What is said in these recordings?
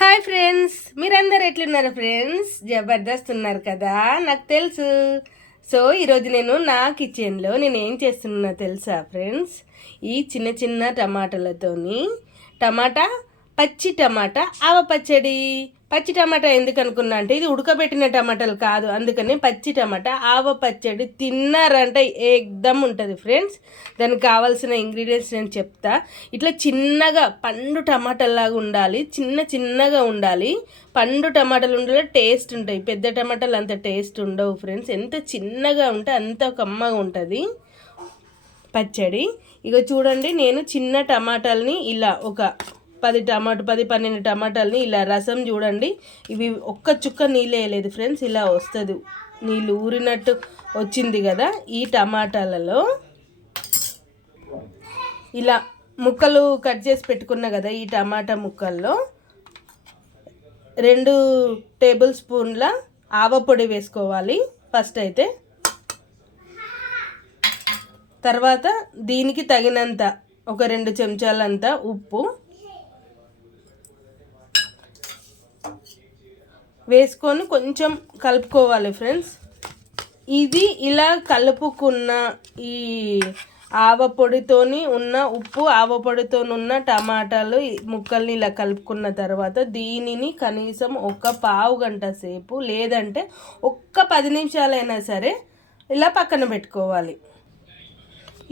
Hi friends మీరందరు ఎట్లున్నారు friends? Jabardasth ఉన్నారు కదా నాకు తెలుసు. సో ఈరోజు నేను నా కిచెన్లో నేను ఏం చేస్తున్నా తెలుసా ఫ్రెండ్స్? ఈ చిన్న చిన్న టమాటాలతోని టమాటా పచ్చి టమాటా ఆవ పచ్చడి. పచ్చి టమాటా ఎందుకు అనుకున్నా అంటే ఇది ఉడకబెట్టిన టమాటాలు కాదు. అందుకని పచ్చి టమాటా ఆవ పచ్చడి తిన్నారంటే. ఏకదమ్ ఉంటుంది ఫ్రెండ్స్. దానికి కావాల్సిన ఇంగ్రీడియంట్స్ నేను చెప్తా. ఇట్లా చిన్నగా పండు టమాటాలాగా ఉండాలి. చిన్న చిన్నగా ఉండాలి. పండు టమాటాలు ఉండాలి టేస్ట్ ఉంటాయి. పెద్ద టమాటాలు అంత టేస్ట్ ఉండవు ఫ్రెండ్స్. ఎంత చిన్నగా ఉంటే అంత కమ్మగా ఉంటుంది. పచ్చడి. ఇక చూడండి నేను చిన్న టమాటాలని ఇలా ఒక పది టమాటో పది పన్నెండు టమాటాలని ఇలా రసం చూడండి. ఇవి ఒక్క చుక్క నీళ్ళు వేయలేదు ఫ్రెండ్స్ ఇలా వస్తుంది. నీళ్ళు ఊరినట్టు వచ్చింది కదా ఈ టమాటాలలో. ఇలా ముక్కలు కట్ చేసి పెట్టుకున్నా కదా ఈ టమాటా ముక్కల్లో. రెండు టేబుల్ స్పూన్ల ఆవపొడి వేసుకోవాలి ఫస్ట్ అయితే. తర్వాత దీనికి తగినంత ఒక రెండు చెంచాలంత ఉప్పు. వేసుకొని కొంచెం కలుపుకోవాలి ఫ్రెండ్స్. ఇది ఇలా కలుపుకున్న ఈ ఆవ పొడితోని ఉన్న ఉప్పు ఆవ పొడితోనున్న టమాటాలు ముక్కల్ని ఇలా కలుపుకున్న తర్వాత దీనిని కనీసం ఒక పావు గంట సేపు లేదంటే ఒక్క పది నిమిషాలైనా సరే ఇలా పక్కన పెట్టుకోవాలి.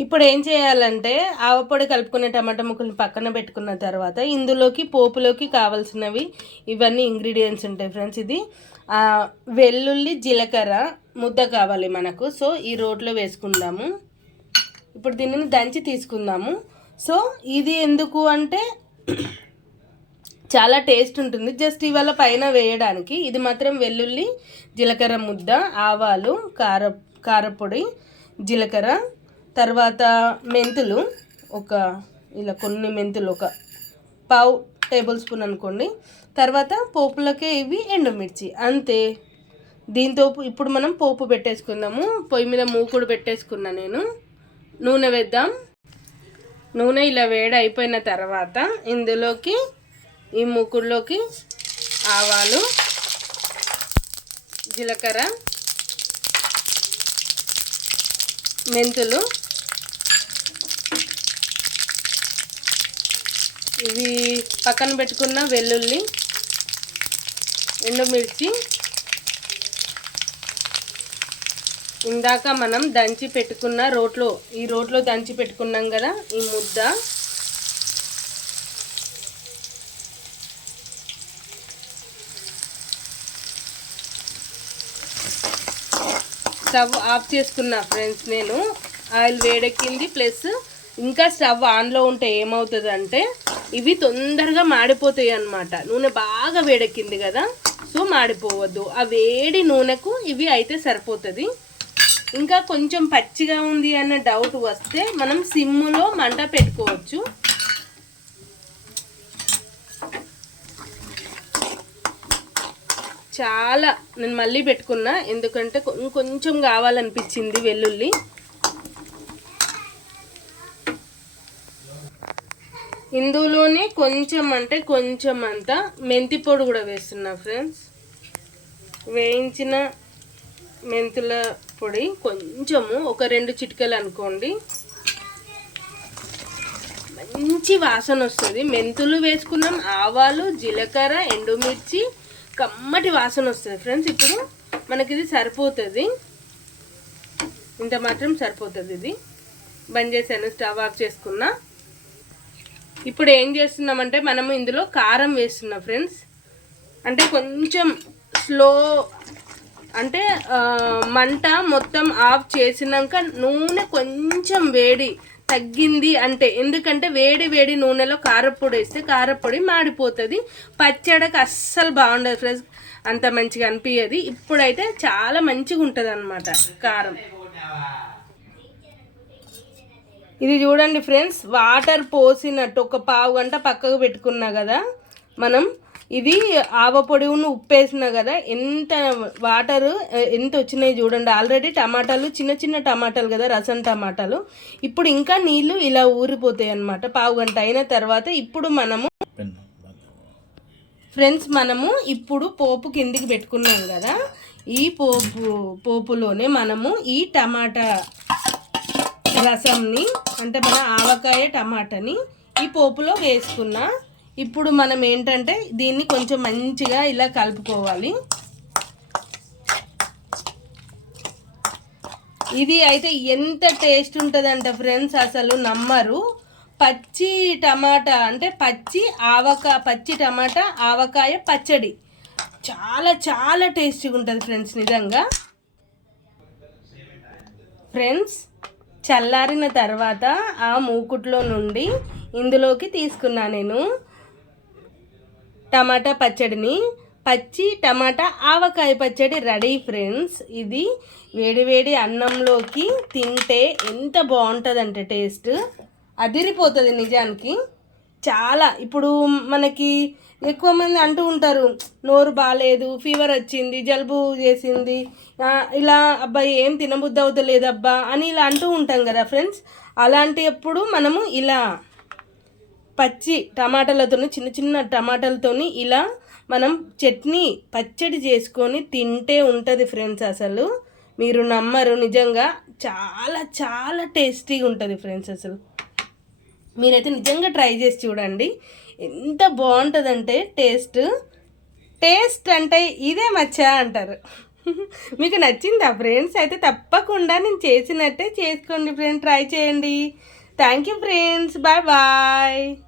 ఇప్పుడు ఏం చేయాలంటే ఆవపొడి కలుపుకునే టమాటా ముక్కలు పక్కన పెట్టుకున్న తర్వాత ఇందులోకి పోపులోకి కావాల్సినవి ఇవన్నీ ఇంగ్రీడియంట్స్ ఉంటాయి ఫ్రెండ్స్ ఇది. వెల్లుల్లి జీలకర్ర ముద్ద కావాలి మనకు. సో ఈ రోట్లో వేసుకుందాము. ఇప్పుడు దీనిని దంచి తీసుకుందాము. సో ఇది ఎందుకు అంటే చాలా టేస్ట్ ఉంటుంది. జస్ట్ ఇవాళ పైన వేయడానికి ఇది మాత్రం వెల్లుల్లి జీలకర్ర ముద్ద ఆవాలు కార కారపొడి జీలకర్ర తర్వాత మెంతులు ఒక ఇలా కొన్ని మెంతులు ఒక పావు టేబుల్ స్పూన్ అనుకోండి. తర్వాత పోపులకే ఇవి ఎండుమిర్చి. అంతే. దీంతో ఇప్పుడు మనం పోపు పెట్టేసుకుందాము. పొయ్యి మీద మూకుడు పెట్టేసుకున్నా నేను. నూనె వేద్దాం. నూనె ఇలా వేడి అయిపోయిన తర్వాత ఇందులోకి ఈ మూకుడులోకి ఆవాలు జీలకర్ర మెంతులు ఇవి పక్కన పెట్టుకున్న వెల్లుల్లి ఎండుమిర్చి. ఇందాక మనం దంచి పెట్టుకున్న రోట్లో ఈ రోట్లో దంచి పెట్టుకున్నాం కదా ఈ ముద్ద. స్టవ్ ఆఫ్ చేసుకున్నా ఫ్రెండ్స్ నేను. ఆయిల్ వేడెక్కింది ప్లస్ ఇంకా స్టవ్ ఆన్లో ఉంటే ఏమవుతుంది అంటే ఇవి తొందరగా మాడిపోతాయి అన్నమాట. నూనె బాగా వేడెక్కింది కదా సో మాడిపోవద్దు. ఆ వేడి నూనెకు ఇవి అయితే సరిపోతుంది. ఇంకా కొంచెం పచ్చిగా ఉంది అన్న డౌట్ వస్తే మనం సిమ్ములో మంట పెట్టుకోవచ్చు. చాలా నేను మళ్ళీ పెట్టుకున్నా ఎందుకంటే కొంచెం కావాలనిపించింది వెల్లుల్లి. ఇందులోనే కొంచెం అంటే కొంచెం అంత మెంతి పొడి కూడా వేస్తున్నా ఫ్రెండ్స్. వేయించిన మెంతుల పొడి కొంచెము ఒక రెండు చిటికలు అనుకోండి. మంచి వాసన వస్తుంది. మెంతులు వేసుకున్నాం ఆవాలు జీలకర్ర ఎండుమిర్చి కమ్మటి వాసన వస్తుంది ఫ్రెండ్స్. ఇప్పుడు మనకి ఇది సరిపోతుంది. ఇంత మాత్రం సరిపోతుంది ఇది. బంద్ చేశాను స్టవ్ ఆఫ్ చేసుకున్నా. ఇప్పుడు ఏం చేస్తున్నామంటే మనము ఇందులో కారం వేస్తున్నాం ఫ్రెండ్స్ అంటే కొంచెం స్లో అంటే మంట మొత్తం ఆఫ్ చేసినాక నూనె కొంచెం వేడి తగ్గింది అంటే ఎందుకంటే వేడి వేడి నూనెలో కారపొడి వేస్తే కారపొడి మాడిపోతుంది. పచ్చడికి అస్సలు బాగుండదు ఫ్రెండ్స్ అంత మంచిగా అనిపించదు ఇప్పుడైతే చాలా మంచిగా ఉంటుంది అనమాట కారం. ఇది చూడండి ఫ్రెండ్స్ వాటర్ పోసినట్టు ఒక పావు గంట పక్కకు పెట్టుకున్నా కదా మనం. ఇది ఆవపొడిను ఉప్పేసినా కదా ఎంత వాటర్ ఎంత వచ్చినాయి చూడండి. ఆల్రెడీ టమాటాలు చిన్న చిన్న టమాటాలు కదా రసం టమాటాలు. ఇప్పుడు ఇంకా నీళ్ళు ఇలా ఊరిపోతాయి అన్నమాట. పావు గంట అయిన తర్వాత ఇప్పుడు మనము ఫ్రెండ్స్ మనము ఇప్పుడు పోపు కిందికి పెట్టుకున్నాం కదా. ఈ పోపు పోపులోనే మనము ఈ టమాటా రసంని అంటే మన ఆవకాయ టమాటాని ఈ పోపులో వేసుకున్న. ఇప్పుడు మనం ఏంటంటే దీన్ని కొంచెం మంచిగా ఇలా కలుపుకోవాలి. ఇది అయితే ఎంత టేస్ట్ ఉంటుందంట ఫ్రెండ్స్ అసలు నమ్మరు. పచ్చి టమాటా అంటే పచ్చి ఆవకాయ పచ్చి టమాటా ఆవకాయ పచ్చడి. చాలా చాలా టేస్టీగా ఉంటుంది ఫ్రెండ్స్ నిజంగా. ఫ్రెండ్స్ చల్లారిన తర్వాత ఆ మూకుట్లో నుండి ఇందులోకి తీసుకున్నా నేను టమాటా పచ్చడిని. పచ్చి టమాటా ఆవకాయ పచ్చడి రెడీ ఫ్రెండ్స్. ఇది వేడివేడి అన్నంలోకి తింటే ఎంత బాగుంటుందంటే టేస్ట్. అదిరిపోతుంది నిజానికి. చాలా. ఇప్పుడు మనకి ఎక్కువ మంది అంటూ ఉంటారు నోరు బాగాలేదు ఫీవర్ వచ్చింది జలుబు చేసింది ఇలా అబ్బాయి ఏం తినబుద్ధి అవుతలేదు అబ్బా అని ఇలా అంటూ ఉంటాం కదా ఫ్రెండ్స్. అలాంటి అప్పుడు మనము ఇలా పచ్చి టమాటాలతోని చిన్న చిన్న టమాటాలతోని ఇలా మనం చట్నీ పచ్చడి చేసుకొని తింటే ఉంటుంది ఫ్రెండ్స్ అసలు. మీరు నమ్మరు నిజంగా చాలా చాలా టేస్టీగా ఉంటుంది ఫ్రెండ్స్ అసలు. మీరైతే నిజంగా ట్రై చేసి చూడండి. ఎంత బాగుంటుందంటే టేస్ట్. టేస్ట్ అంటే ఇదే మచ్చా అంటారు. మీకు నచ్చిందా ఫ్రెండ్స్? అయితే తప్పకుండా నేను చేసినట్టే చేసుకోండి ఫ్రెండ్స్ ట్రై చేయండి. Thank you friends. Bye bye.